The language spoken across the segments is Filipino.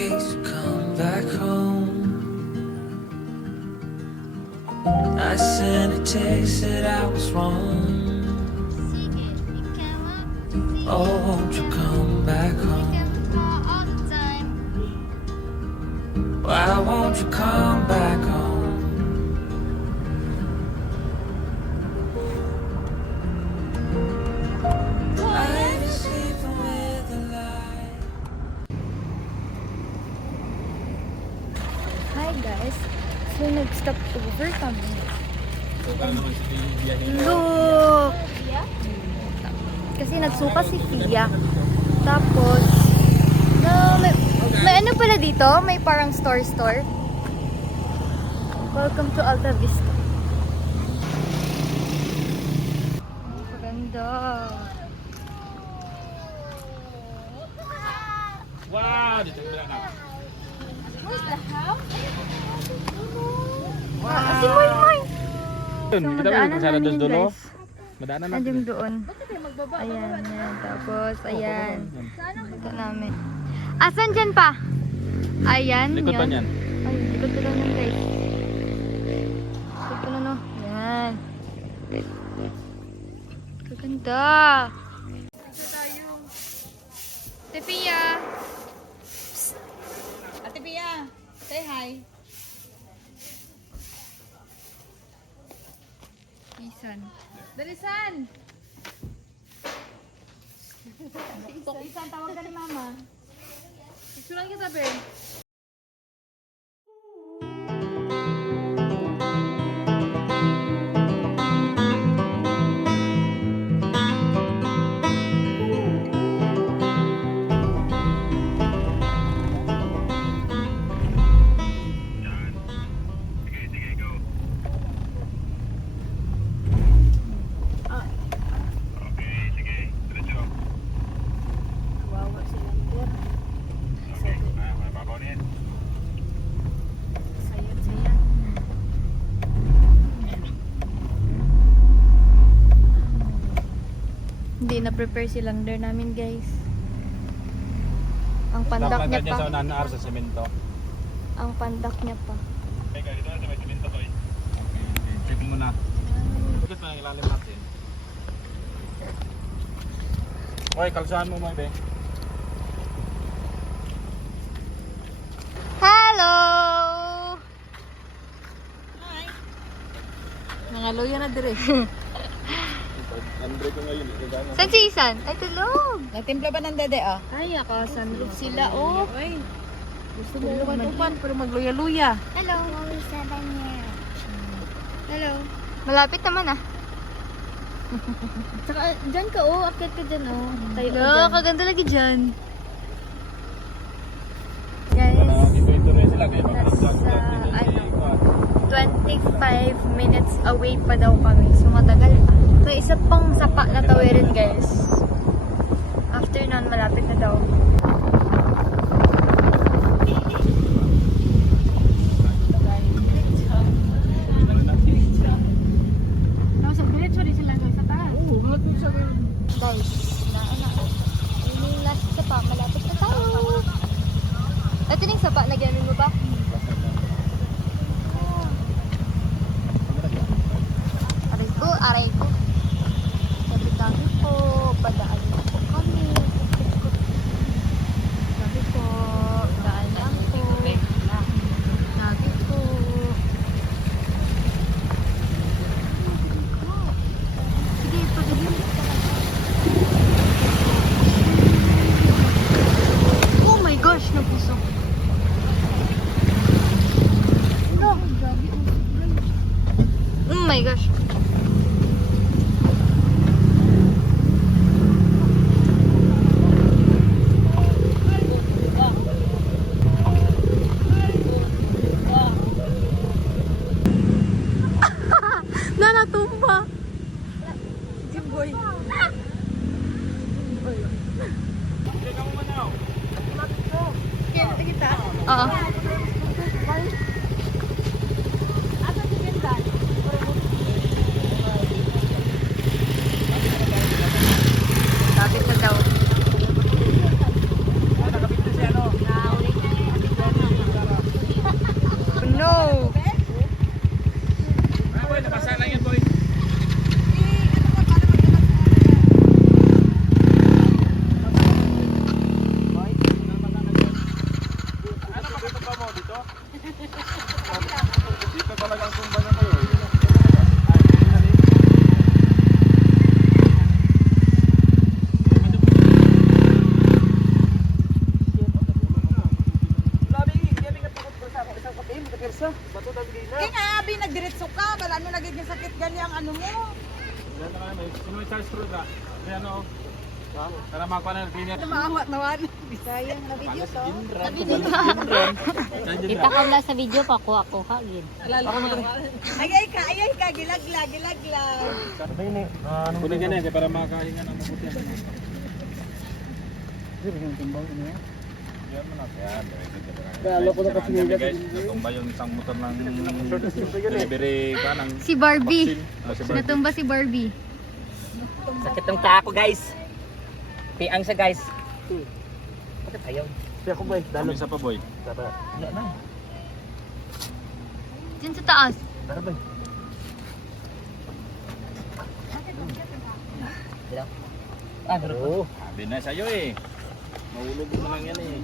case you come back home. I sent a text that I was wrong. Oh, won't you come back home? Why won't you come back home? I'm sleeping with the light. Hi guys! So nag-stop over kami. biyahe. Look! Kasi nagsuka si Tia. Tapos, may ano pala dito? May parang store. Welcome to Alta Vista. Maganda. Wow, dito na na. Where's the house? Si Moy. Kita mo yung sana dos dolo. Madaanan natin. Andiyan doon. Ayan, yan. Tapos, ayan. Ito namin. Asan dyan pa? Ayan, Likod pa yun. niyan. Ay, likod pa lang yan, guys. Likod pa na, no? Yan. Kaganda. Ito tayo. Tepia. Ate Pia, say hi. Isan. Dalisan! Isan, tawag ka ni Mama. Picture lang kita, be. Hindi na-prepare si lander namin, guys. Ang pandak niya Sa pa. unahan sa semento. Ang pandak niya pa. Okay, dito na may semento ko eh. Okay, check mo na. Bakit na ilalim natin? Oy, kalsahan mo mo, be. Hello! Mga luya na dire. Andre ko ngayon, gana. Saan si Isan? Ay, tulog! Nagtimpla ba ng dede, ah? Ay, ako, sunroof sila, oh. Ay, gusto mo upan pero magluya-luya. Hello! Hello! Malapit naman, ah. Tsaka, dyan ka, oh. Akit ka dyan, oh. Tayo ka Hello, dyan. kaganda lagi dyan. Guys, Ito rin sila kayo. Nasa, 25 minutes away pa daw kami. So, matagal pa. So, isa pang sapa na tawirin, guys. After nun, malapit na daw. Nasa bilit, sorry sila guys sa taas. Oo, Guys, yung last sapa, malapit na tayo. Ito yung sapa, nagyanin mo ba? Aray ko. Sabi po, padaan na po kami. Sabi po, daan lang po. Sabi po. Sige, pagiging. Oh my gosh, napusok. No. Oh my gosh. Natumba. Jimboy. Kita. Oo. Asa si Bendan? Lapit na daw. Nakabit na siya, no? Sige nga, abi, nagdiretso ka. Wala mo nagiging sakit gali ang ano mo. Yan na kami. Sino may charge through ka? Kaya ano? Ha? Para makakuha na natin yan. Maawat naman. Sayang na video to. Kita ka wala sa video pa ko ako kagin. Ayay ka, gilaglag. Kunin ka na yan para makahinga ng mabuti. Yan mo na. Yan. Dalo ko na kasi guys. Natumba yung isang motor ng delivery ka ng Si Barbie. si Barbie. Natumba si Barbie. Sakit ng paa ko guys. Piang siya guys. Bakit ayaw? Dalo isa pa boy. Wala na. Diyan sa taas. Hello? Ah, bro. Sabi na sa'yo eh. Mahulog mo lang yan eh.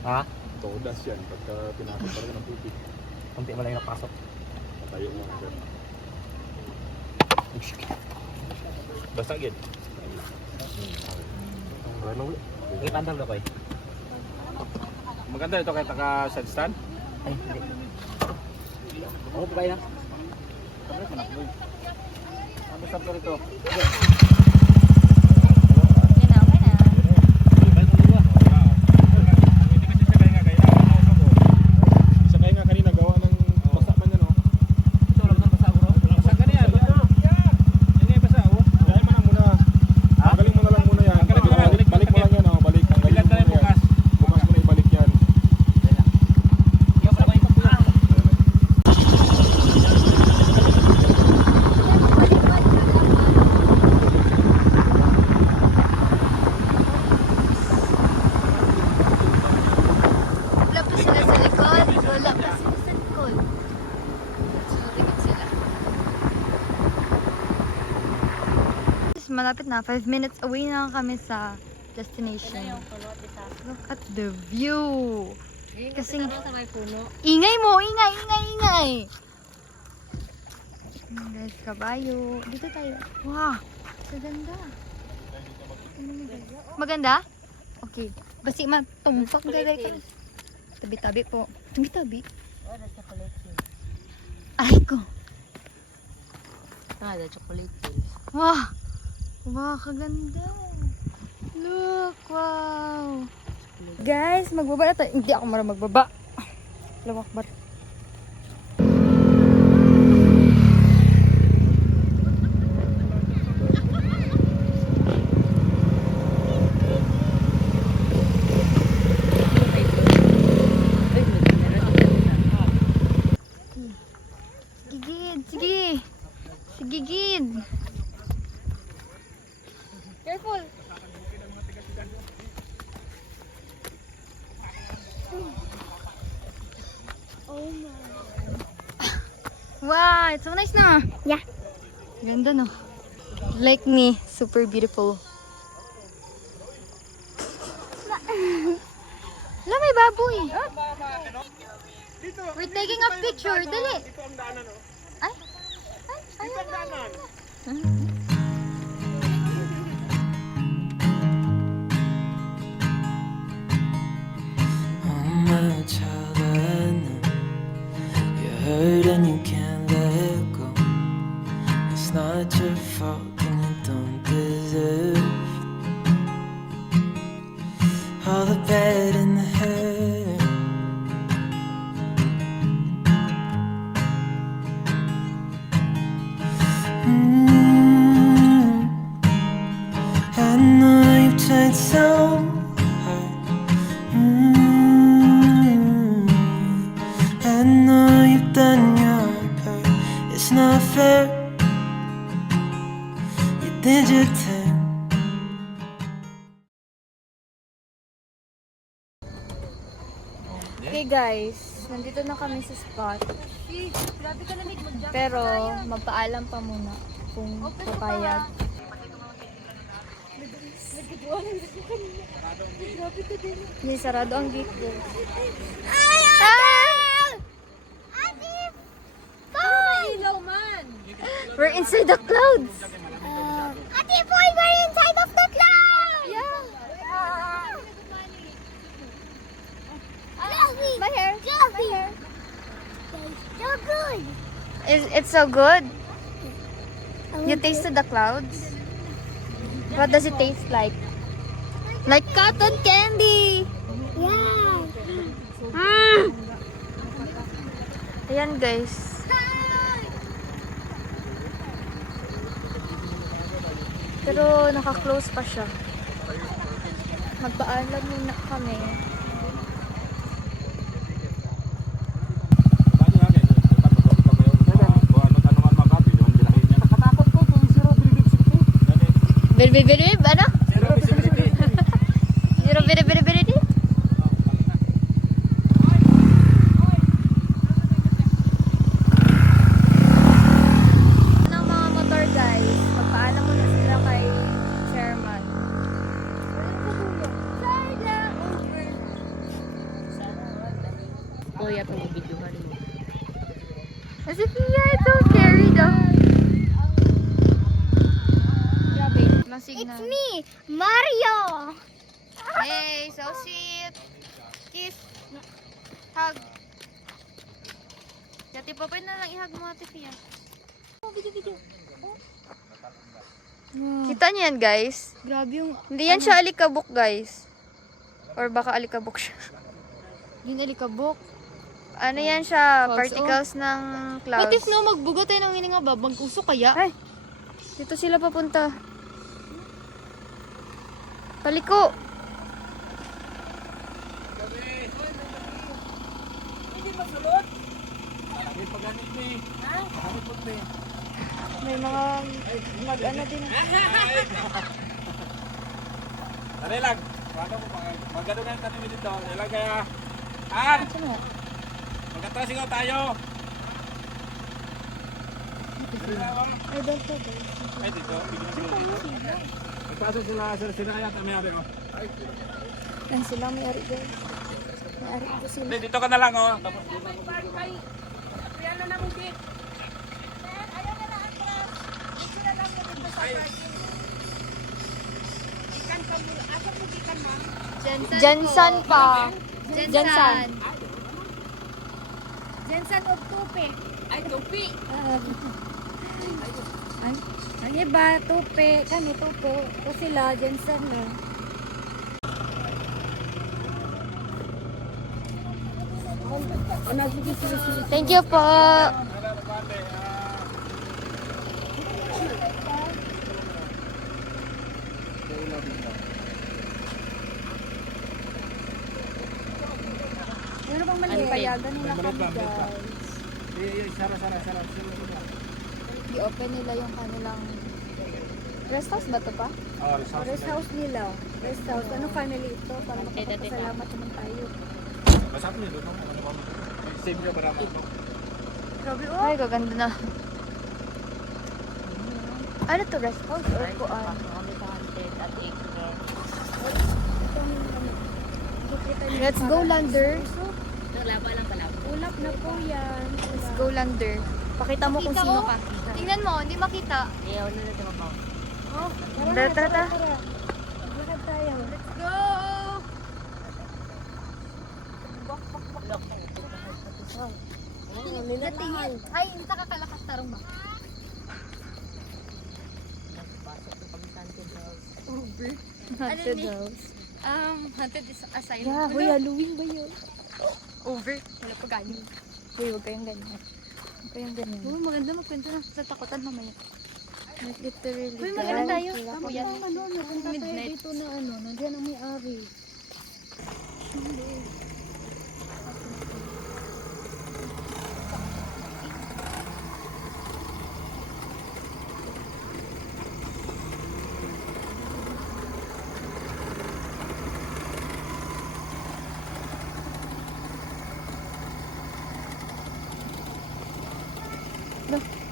Ha? Todas yan pagka pinakot talaga ng puti. Kunti mo lang yung napasok. Tayo mo agad. Basta agad. Sige, pandal ka ko eh. Maganda ito kahit naka-side stand. Ay, hindi. Ano pa kaya? Sabi ko nakboy. Ano sa pa rito? Yan na, okay na. Isa kayo nga kanina gawa ng basa man yan oh. Basa ka niya. Yan nga yung basa oh. Dahil man muna. Magaling mo na lang muna yan. Balik mo lang yan oh. Balik. Ilan tayo bukas? Bukas mo na ibalik yan. Wala pa sila sa likod. Wala pa sila sa likod. Sumakit sila. Malapit na. 5 minutes away na kami sa destination. Look at the view. Kasing ingay mo, ingay. Guys, kabayo. Dito tayo. Wow, sa ganda. Maganda? Okay. Basi matumpak gagay ka. Tabi-tabi po. Tabi-tabi. Ay ko. Ah, the chocolate. Wow. Wow, kaganda. Look, wow. Guys, magbaba na tayo. Hindi ako marunong magbaba. Lawak ba? Gigid, sige. Sige, gid. Careful. Wow, it's so nice na. Yeah. Ganda no. Like me, super beautiful. Wala, may baboy. We're taking a picture. Dali. Ay. Ay. Oh my child, I know you're hurt and you can't let go. It's not your fault and you don't deserve all the bad and the hurt. I know you've tried so hard. I know you've done your part. It's not fair. You did your time. Okay guys, nandito na kami sa spot. Pero magpaalam pa muna kung papayag. Hindi, sarado ang gate ko. We're inside the clouds! Ate Boy, we're inside of the clouds! Yeah! It's so good. You tasted the clouds? What does it taste like? Like cotton candy! Yeah. Ayan guys. Pero naka-close pa siya. Magpaalam muna kami. Biri, ano? Zero, biri. Ng mga motor guys, magpaalam muna sila kay chairman. Kuya, pag videohan mo. Kasi Pia, ito, carry daw. Grabe, masigna. It's me, Mario. Hey, so sweet. Kiss. Hug. Dati pa na lang ihag mo ate Pia. Kita niyo yan guys? Grabe yung... Hindi yan siya alikabok guys. Or baka alikabok siya. Yun alikabok. Ano yan siya? Clouds, Particles ng clouds. What if no, magbuga tayo ng hininga ba? Mag-usok kaya? Ay, dito sila papunta. Paliko. May mga mag-ano din. Dali lang. Paano ko magano nga kami dito? Ilang kaya? Magkatras ikaw tayo. Ay, dito. Nagpasok sila kaya kami ari oh. Yan sila may-ari guys. May-ari ko sila. Hindi, dito ka na lang oh. Tapos Jansan pa. Jansan. Jensen of tupi. Ay, tupi. Ang iba, tupi. Kami tupi. O sila, Jensen eh. Thank you po. Ano bang mali? Payagan nila kami guys. Sara. I-open nila yung kanilang rest house ba to pa? Oh, resource. Rest house nila. Rest house. Ano family ito? Para makapagpasalamat naman tayo. Masarap niyo doon. Ano ba? Save niyo para mo. Grabe Ay, gaganda na. Ano to, rest house or kuan? Let's go, Lander. Ulap na po yan. Let's go, Lander. Pakita mo kung sino ka. Tingnan mo, hindi makita. Tara. Lakad tayo. Go! Natingin. Ay, hindi ka kakalakas tarong ba? Haunted house. Haunted asylum. Yeah, hoy, Halloween ba yun? Over. Wala pa ganyan. Hoy, huwag kayong ganyan. Huwag kayong ganyan. Oh, maganda magkwento na sa takutan mamaya. Like, literally. Uy, maganda tayo. Wala Tama pa yan. yan. Ano, napunta tayo Midnight. dito na ano. Nandiyan ang may-ari.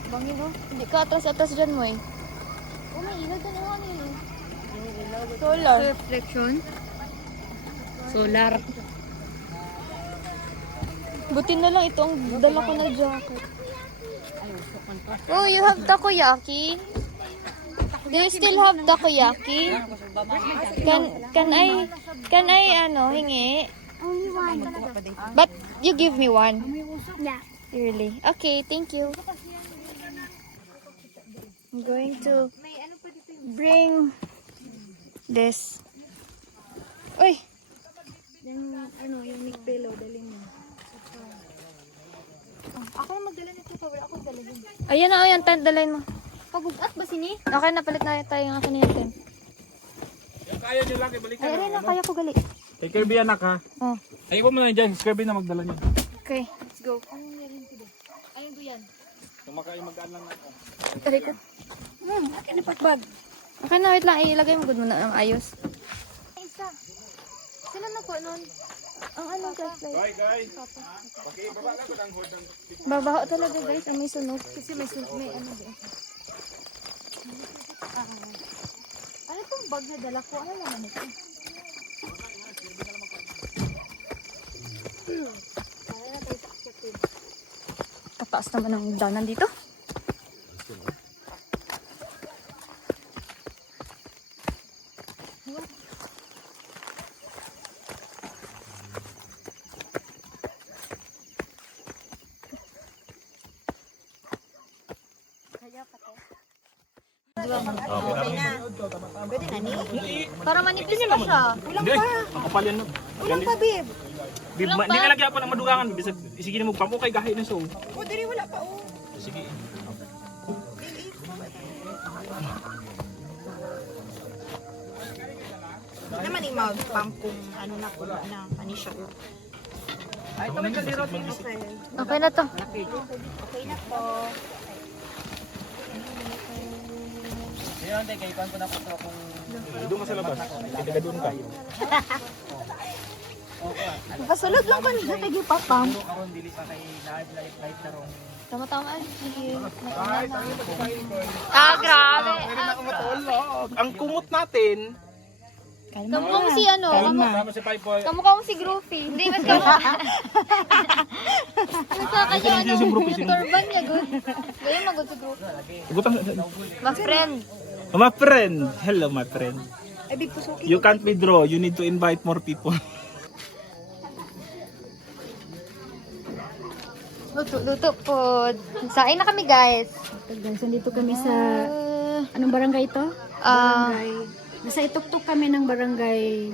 Bangin oh. Hindi ka atras-atras dyan mo eh. Oh, may ilaw doon. Ano yun? Solar. Reflection. Solar. Buti na lang ito ang dala ko na jacket. Oh, you have takoyaki? Do you still have takoyaki? Can I ano, hingi? Only one. But you give me one. Yeah. You Purely. Okay, thank you. I'm going to bring this. Uy! Yung yung neck pillow, dali mo. Ako na magdala nito. Ako magdala din. Ayan na, ayan. Tent, dalhin mo. Pagugat ba sini? Okay, napalit na tayo ng akin yung tent. Kaya nyo lang, ibalik Ay, rin na, kaya ko gali. Kay Kirby anak ha. Oh, Ay, mo na dyan. Si Kirby na magdala niya. okay. Let's go. Ayun ko yan. Kumakain mag-aan lang ako. Tari ko. Akin na pagbag. Okay na, wait lang. Ilagay mo good mo na ng ayos. Isa. Sila na po nun. Ang anong flashlight? Bye guys. Okay, baba lang ko ng hold ng Babaho talaga guys. Ang may sunog. Kasi may sunog. May ano doon. Ano itong bag na dala ko? Ano naman ito? Kataas naman ang danan dito. Para manipis pa siya. Hindi, ang kapal yan. Ulang pa, babe. Hindi ka lagyan po ng madugangan. Sige na mo, pamukay gahi na so. O, diri wala pa o. Sige. Naman yung mag-pump kung ano na ko na, ano siya. Ay, ito may kalirot yung okay. Okay na to. Okay na po. Doon ka sa labas. Hindi doon ka. Pasulod lang ko na tayo papam. Tama-tama. Ah, grabe. Ang kumot natin. Kamukha mo si ano? Tama si Pai Boy. Kamukha mo si Groovy. Hindi, mas kamukha. Basta kasi ano, yung turban niya, good. Gaya magod si Groovy. My friend. My friend. Hello, my friend. Ay, big pusuki. You can't withdraw. You need to invite more people. Luto po. Sain na kami, guys. Guys, nandito kami sa anong barangay ito? Barangay. Nasa ituktok kami ng barangay.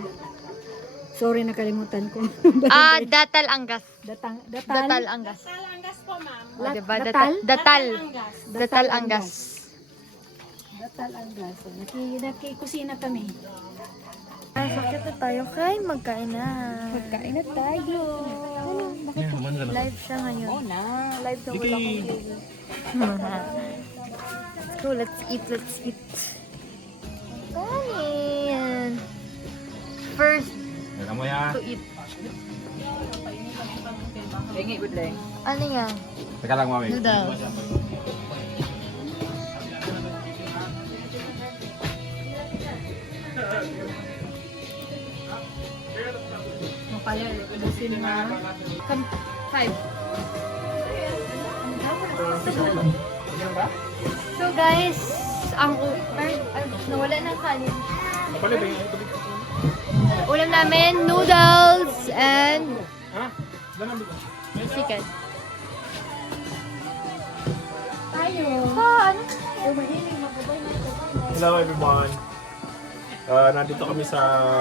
Sorry, nakalimutan ko. Datal Angas. Datal. Datal Angas. Datal Angas po, ma'am. Diba? Datal? Datal. Datal Angas. Datal Angas. Nakikusina kami. Sakit na tayo kay magkain na. Magkain na tayo. Live siya ngayon. Oo na. Live na wala akong TV. So, let's eat, let's eat. Kanin. First Alam mo ya. to eat. Hingi, good lang. Ano nga? Teka lang, mami. Noodles. Mapala, ubusin na. Five. So guys, ang nawala ng kanin. Pala ba yung tubig? Ulam namin, noodles and Ha? Danan dito. chicken. Tayo. Ano? Hello everyone. Nandito kami sa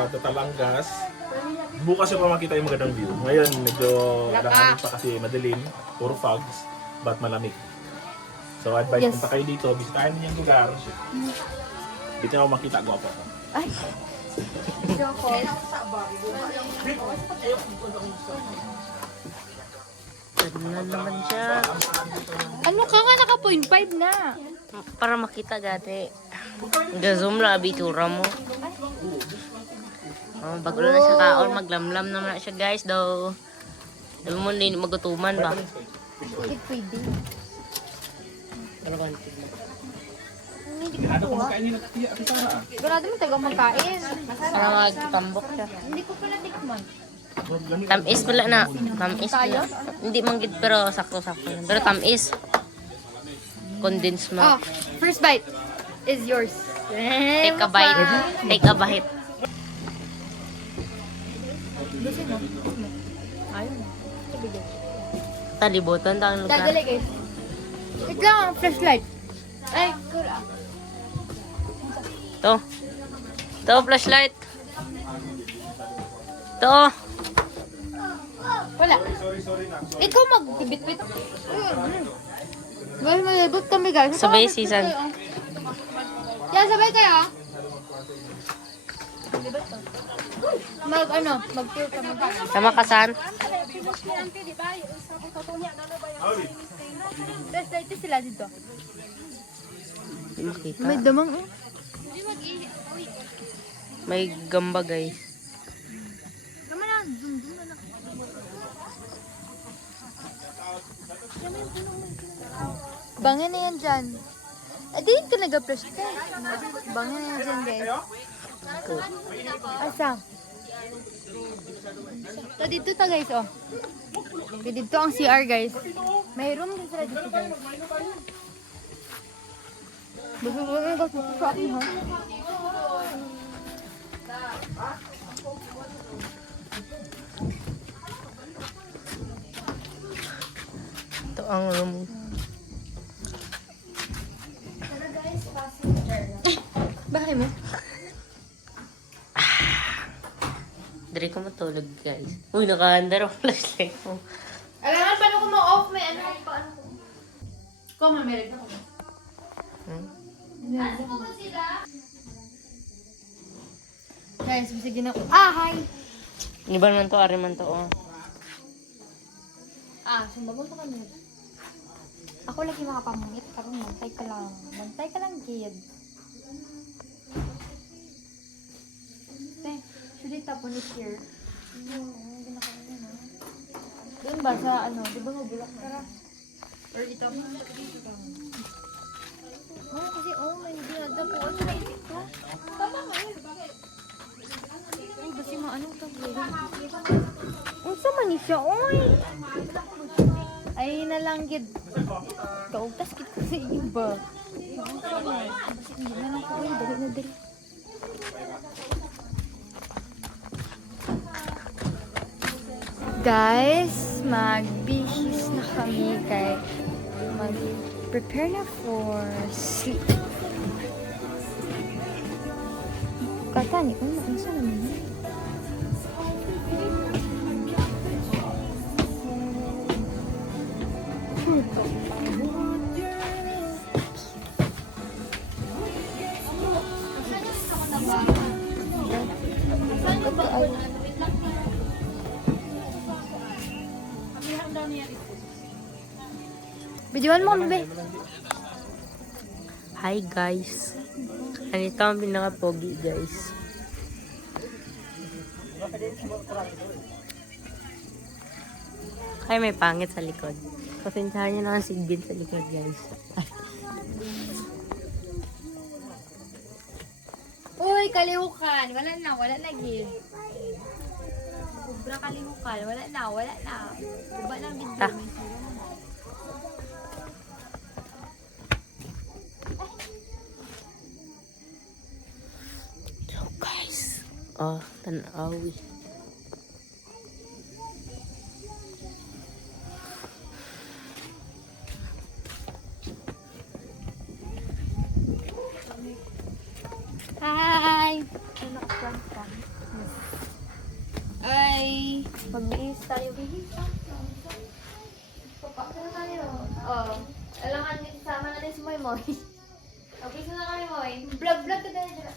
Tatalanggas. Bukas yung makita yung magandang view. Ngayon medyo langanin pa kasi madilim, puro fogs, but malamig. So advice Yes. punta kayo dito, bisitahin niyo yung lugar. Dito ako makita, gwapo ako. Ay. Joko. naman siya. Ano ka nga naka 0.5 na? Para makita gati. Ga-zoom lang abitura mo. Oh, bago na siya kaon, maglamlam naman na siya guys daw. Sabi mo hindi magutuman ba? Bakit pwede? Ano ba? Hindi ko nakuha. Sigurado mo tayo magkain. Para magtambok siya. Hindi ko pala tikman. Tamis pala na. Tamis pala. Hindi manggit pero sakto-sakto. Pero tamis. Condensed Oh, milk. first bite is yours. Take a bite. Take a bite. talibutan ta ang lugar. Dadali guys. Wait lang, flashlight. Ay, kura. To. To, flashlight. To. Wala. Ikaw mag-bit-bit. Guys, malibot kami guys. Sabay season. Yan, sabay kayo. Mag-tour kami. Sama ka saan? Flashlight sila dito. Hindi makita. May damang eh. May gamba guys. Tama na, zoom na lang. Bangin na yan dyan. Di ka nag-flash ka. Bangin na yan dyan guys. Asa? So dito ta guys oh. Dito ang CR guys. May room din sila dito guys. Gusto ko na gusto ko sa akin ha. Ito ang room. Bahay mo? Dari ko matulog guys. Uy, naka-under ang flashlight mo. Alam nga, paano ko ma-off? May ano pa ano ko. Ikaw, mamerig na ko. Guys, sige na. Hi! Iba naman to, ari man to. Oh. Sumbabon pa kami. Ako lagi makapamungit. Karong bantay ka lang. Bantay ka lang, kid. Should I tapon it here? Doon ba sa ano? Di ba mabulak na? Or ito? Oh, kasi may dinada po. Ano na ito? Tama nga yun. Bakit? Oh, kasi maanong tagwira. Ang sama ni siya, oy! Ay, nalanggid. Kaugtas kita sa iba. Kasi hindi na lang ko, oy. Dali na dali. Guys, mag-bihis na kami kay mag-prepare na for sleep. Katani, ano sa naman? Videoan mo, bebe. Hi guys. Ganito ang pinaka-pogi guys. Ay, may pangit sa likod. Pasensyahan niyo na ang sigbin sa likod guys. Uy, kalihukan. Wala na gil. Sobra kalihukan. Wala na. Diba lang video? Ta. So guys. Oh, tanawi. Hi! Ay! Mag-bihis tayo. Papakita tayo. Oh. Alangan din sama natin si Moy Moy. Okay, na kami Moy. Vlog ka tayo.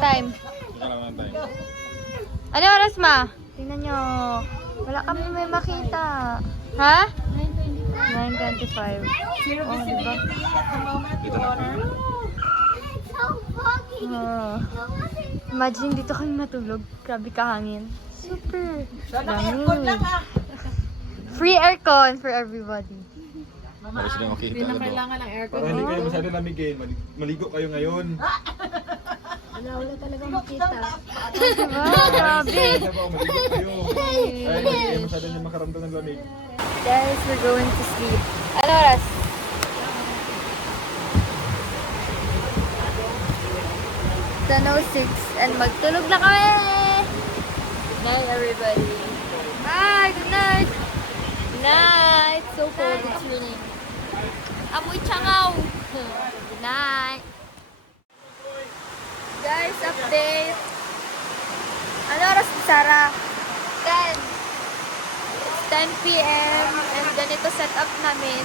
Time. Ano oras ma? Tingnan nyo. Wala kami may makita. Ha? 9:25. Oh, diba? Oh. Imagine dito kami matulog. Grabe kahangin. Super. Lamig. Free aircon for everybody. Para sila makikita. Hindi na kailangan ng aircon. Para hindi kayo masyado lamigin. Maligo kayo ngayon. Wala talaga makita. Diba? Grabe. Maligo kayo. Kaya hindi kayo masyado niya makaramdam ng lamig. Guys, we're going to sleep. Ano oras? 10:06 and magtulog na kami! Good night, everybody. Bye! Good night! Good night! So cold, it's raining. Amoy tsangaw! Good night! Guys, update! Ano oras ni Sarah? 10. It's 10 p.m. and ganito set up namin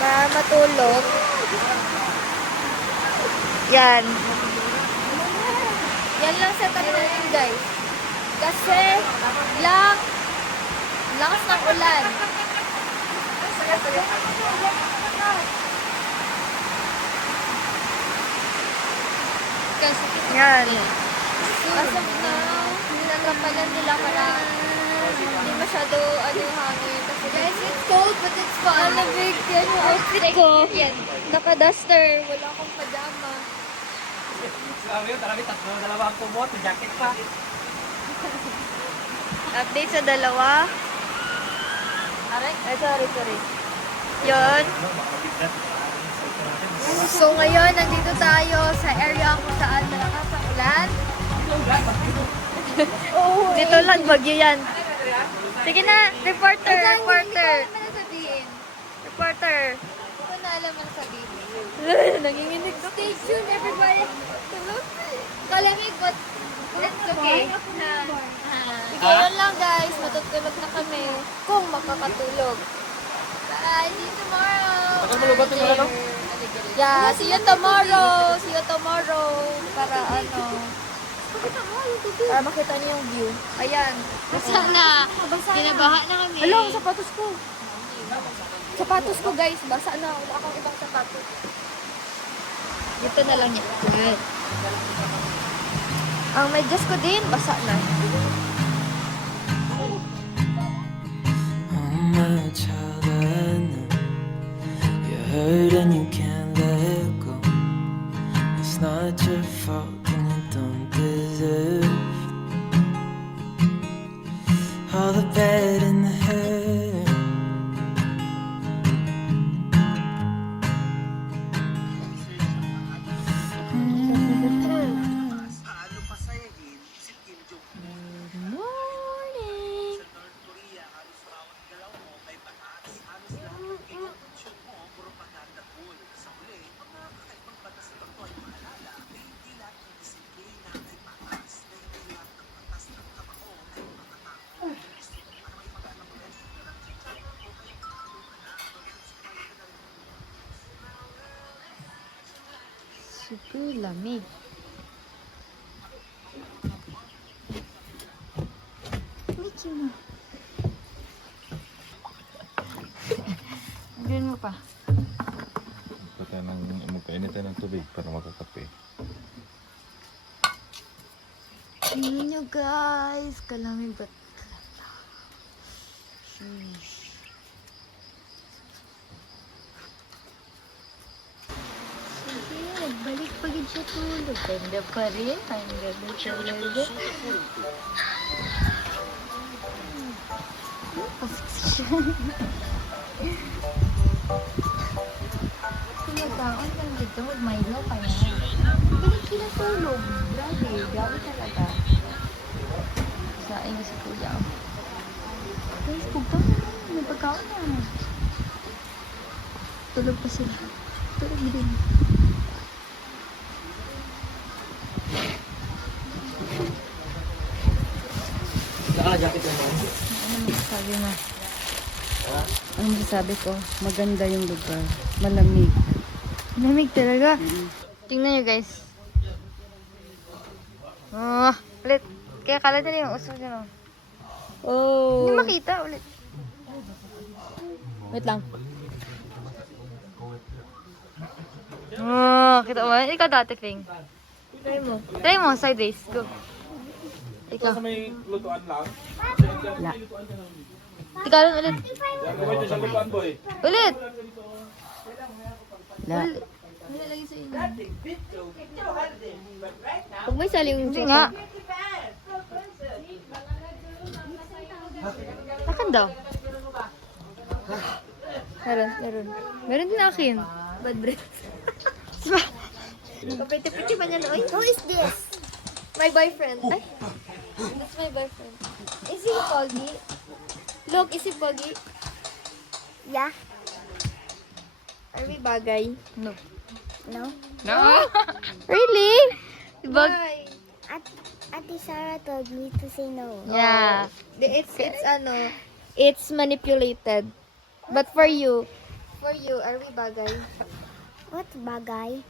para matulog. Yan. Yan lang set up namin, guys. Kasi lakas ng ulan. Yan. As of now, nilagapalan nila para hindi masyado yung hangin. Kasi guys, it's cold but it's fun. Ang lamig yan yung outfit ko. Yan. Naka-duster. Wala akong pajama. Dalawa ang kumot, jacket pa. Update sa dalawa. Ay, sorry. Yun. So ngayon, nandito tayo sa area kung saan malakas ang ulan. Dito lang, bagyo yan. Sige na, reporter. Reporter. Hindi ko na alam ang sabihin. Nanginginig. Stay tuned, everybody. Kalamig, but it's okay. Ikaw lang, guys. Matutulog na kami kung makakatulog. Bye! See you tomorrow! Tagal mo lubat yung ano? Yeah, see you tomorrow! See you tomorrow! Para para makita niyo yung view. Ayan. Sana! Binabaha na kami. Hello, sapatos ko! Sapatos ko, guys. Basa na. Wala akong ibang sapatos. Dito na lang yan. Good. Ang medyas ko din, basa na. Oh my child, I know you're hurt and you can't let go. It's not your fault and you don't deserve all the bad and the hurt. Super lamig. Mickey mo. Gawin mo pa. Magkainitan ng tubig para makakape. Tingnan nyo, guys. Kalamig ba't? Nagbalik pagid siya tulog. Ganda pa rin. Ang ganda siya talaga. Pasok siya. Tumataon lang dito. Mag-Milo pa yan. Balik sila tulog. Grabe talaga. Saing sa kuya. Guys, pugpang na. May pagkaon na. Tulog pa sila. Tulog din. Ano masasabi mo? Ano masasabi ko? Maganda yung lugar. Malamig. Malamig talaga. Tingnan nyo, guys. Oh, ulit. Kaya kala nila yung uso nyo. Oh. Hindi makita ulit. Wait lang. Oh, kita mo. Ikaw dati, Fing. Try mo. Try mo, sideways. Go. Ikaw. Sa may lutuan lang. Wala. Tikalan ulit. Gawin ito sa lutuan, boy. Ulit. Wala. Huwag may sali yung hindi nga. Akan daw. Meron. Meron din akin. Bad breath. Kapiti-piti ba niya, Oy? Who is this? My boyfriend. Ay, that's my boyfriend. Is he Pogi? Look, is he Pogi? Yeah. Are we bagay? No. No? No. Really? Bag Ate Sarah told me to say no. Yeah. It's manipulated. But for you, are we bagay? What bagay?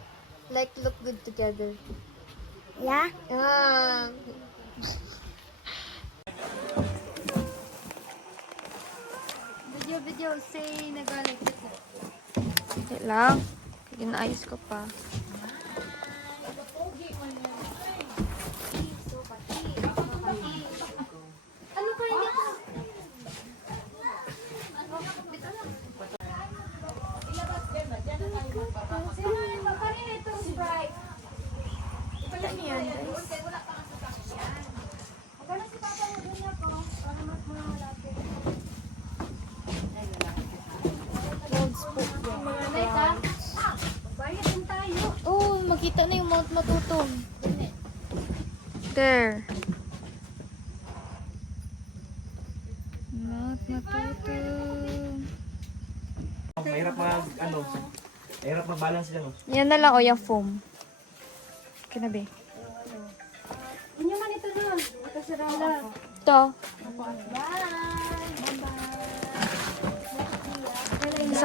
Like, look good together. Yeah? Ah. Video, say nagalit ko. Wait lang. Ginaayos ko pa. Ano kayo nito? Oh, makita na yung Mount Matutong. There. Mount Matutong. Mahirap mahirap mag-balance dyan, oh. Yan na lang o yung foam. Kinabi. Inyo man ito na. Ito si Rala. Ito.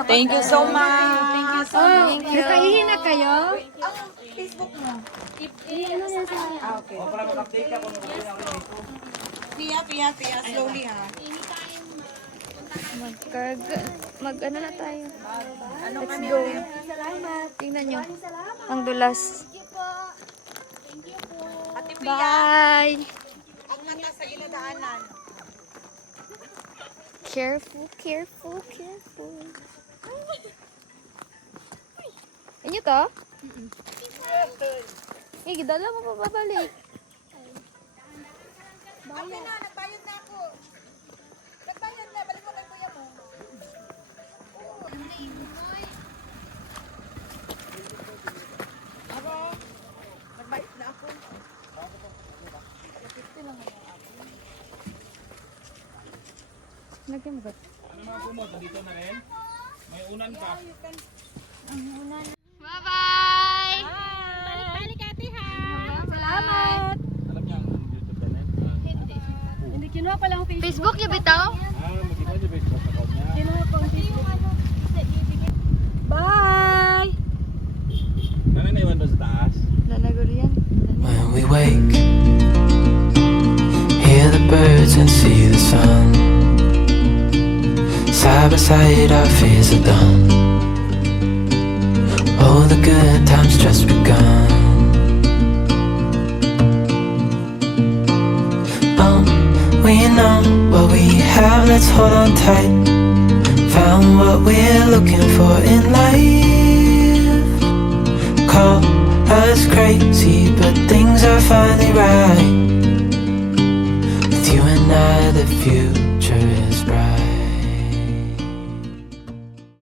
Thank you so much. Thank you so much. Thank you. Nakahihin na kayo? Facebook mo. Iyan na niya sa Okay. O, para mag-update ka kung ano na ako dito. Pia. Slowly, ha? Mag-ano na tayo. Let's go. Tingnan nyo. Ang dulas. Ate Pia, Bye! ang mata sa ginadaanan. Careful. Inyo to? Eh, gidala mo pa babalik. Okay na, nagbayad na ako. Nagbayad na, balik mo kay kuya mo. Ako, nagbayad na ako. Lagyan mo ba? Ano mga kumot? Dito na rin? May unan pa. Bye-bye! Balik ate ha. Salamat! Alam niya ang YouTube channel? Hindi kinuha pala ang Facebook. Facebook yung bitaw? Magkita niyo Facebook account niya. Kinuha ko ang Facebook. Bye! Ano naiwan doon sa taas? Nanaguro yan. When we wake, hear the birds and see the sun. Side by side, our fears are done. Oh, the good times just begun. We know what we have, let's hold on tight. Found what we're looking for in life. Call us crazy, but things are finally right. With you and I, the future is bright.